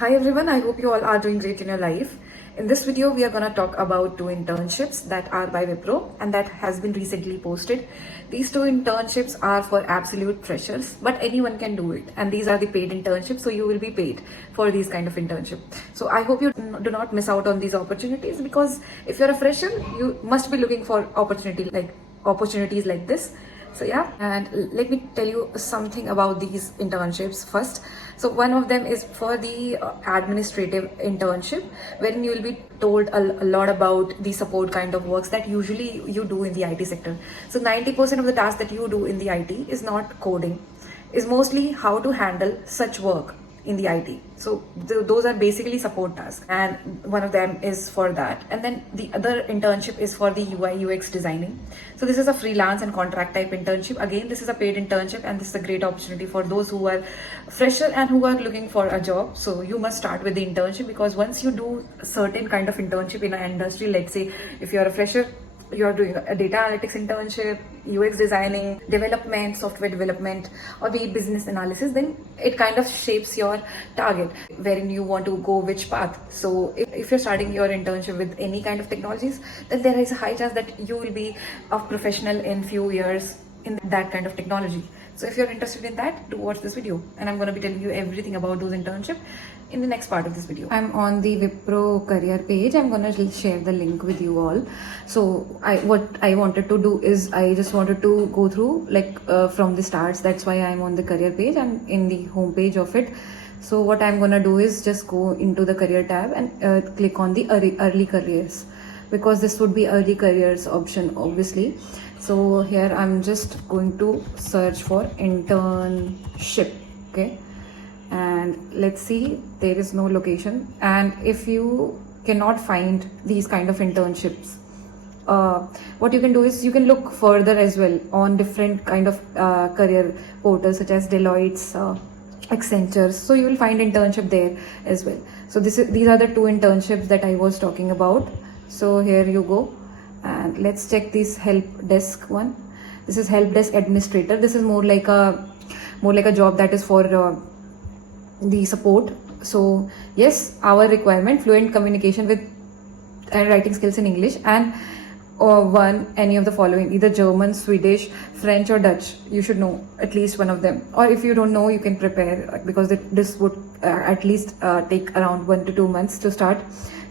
Hi everyone, I hope you all are doing great in your life. In this video, we are going to talk about two internships that are by Wipro and that has been recently posted. These two internships are for absolute freshers, but anyone can do it. And these are the paid internships, so you will be paid for these kind of internship. So I hope you do not miss out on these opportunities, because if you're a fresher, you must be looking for opportunities like this. So yeah, and let me tell you something about these internships first. So one of them is for the administrative internship, wherein you will be told a lot about the support kind of works that usually you do in the IT sector. So 90% of the tasks that you do in the IT is not coding, is mostly how to handle such work in the IT. So those are basically support tasks, and one of them is for that. And then the other internship is for the UI UX designing. So this is a freelance and contract type internship. Again, this is a paid internship, and this is a great opportunity for those who are fresher and who are looking for a job. So you must start with the internship, because once you do a certain kind of internship in an industry, let's say if you're a fresher, you are doing a data analytics internship, UX designing, development, software development, or be business analysis, then it kind of shapes your target, wherein you want to go which path. So if you're starting your internship with any kind of technologies, then there is a high chance that you will be a professional in few years in that kind of technology. So if you're interested in that, do watch this video, and I'm going to be telling you everything about those internships in the next part of this video. I'm on the Wipro career page. I'm going to share the link with you all. So what I wanted to do is I just wanted to go through from the starts. That's why I'm on the career page. I'm in the home page of it. So what I'm going to do is just go into the career tab and click on the early careers, because this would be early careers option obviously. So here I'm just going to search for internship. Okay, and let's see, there is no location. And if you cannot find these kind of internships, what you can do is you can look further as well on different kind of career portals such as Deloitte's, Accenture. So you will find internship there as well. So these are the two internships that I was talking about. So here you go, and let's check this Helpdesk one. This is Helpdesk administrator. This is more like a job that is for the support. So yes, our requirement: fluent communication with and writing skills in English, and any of the following: either German, Swedish, French, or Dutch. You should know at least one of them, or if you don't know, you can prepare, because this would at least take around 1 to 2 months to start.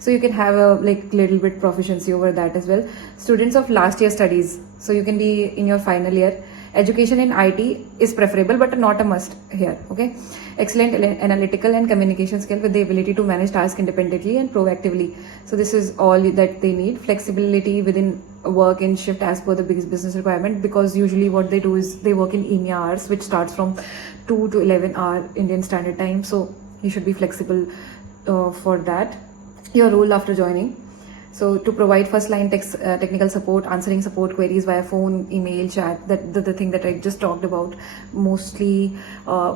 So you can have a little bit proficiency over that as well. Students of last year studies, so you can be in your final year. Education in IT is preferable but not a must here. Okay, excellent analytical and communication skill with the ability to manage tasks independently and proactively. So this is all that they need. Flexibility within work in shift as per the biggest business requirement, because usually what they do is they work in EMEA hours, which starts from 2 to 11 hour Indian Standard Time. So you should be flexible for that. Your role after joining: so to provide first line technical support, answering support queries via phone, email, chat, the thing that I just talked about, mostly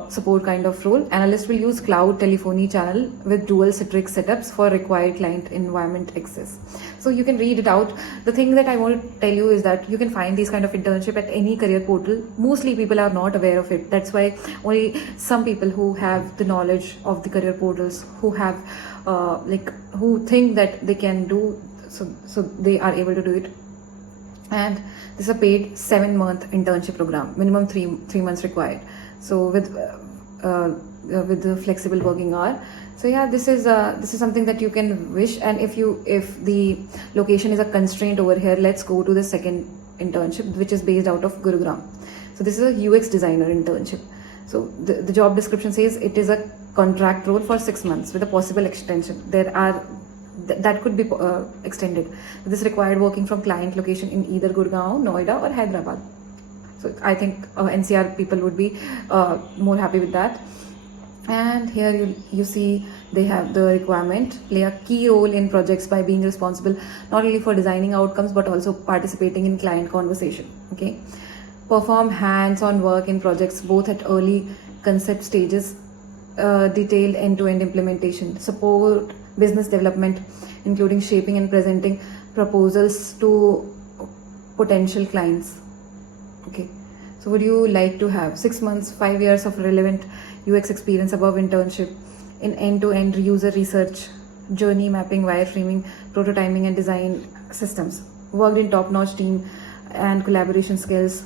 support kind of role. Analyst will use cloud telephony channel with dual Citrix setups for required client environment access. So you can read it out. The thing that I want to tell you is that you can find these kind of internship at any career portal. Mostly people are not aware of it. That's why only some people who have the knowledge of the career portals, who have who think that they can do, so they are able to do it. And this is a paid 7-month internship program, minimum 3 months required. So with the flexible working hour. So yeah, this is something that you can wish. And if the location is a constraint over here, let's go to the second internship, which is based out of Gurugram. So this is a UX designer internship. So the job description says it is a contract role for 6 months with a possible extension. That could be extended. This required working from client location in either Gurgaon, Noida, or Hyderabad. So I think NCR people would be more happy with that. And here you see they have the requirement: play a key role in projects by being responsible not only for designing outcomes but also participating in client conversation. Okay, perform hands-on work in projects both at early concept stages, detailed end-to-end implementation, support business development, including shaping and presenting proposals to potential clients. Okay, So would you like to have 6 months, 5 years of relevant UX experience above internship, in end-to-end user research, journey mapping, wireframing, prototyping and design systems. Worked in top-notch team and collaboration skills.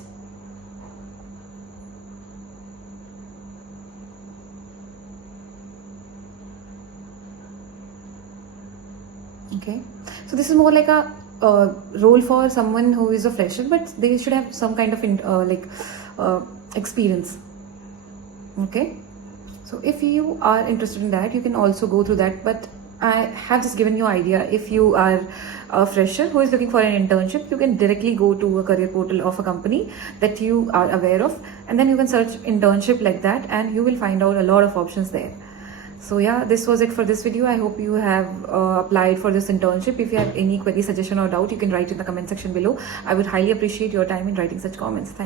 Okay, so this is more like a role for someone who is a fresher, but they should have some kind of experience. Okay, so if you are interested in that, you can also go through that, but I have just given you idea. If you are a fresher who is looking for an internship, you can directly go to a career portal of a company that you are aware of, and then you can search internship like that, and you will find out a lot of options there. So yeah, this was it for this video. I hope you have applied for this internship. If you have any query, suggestion or doubt, you can write in the comment section below. I would highly appreciate your time in writing such comments. Thank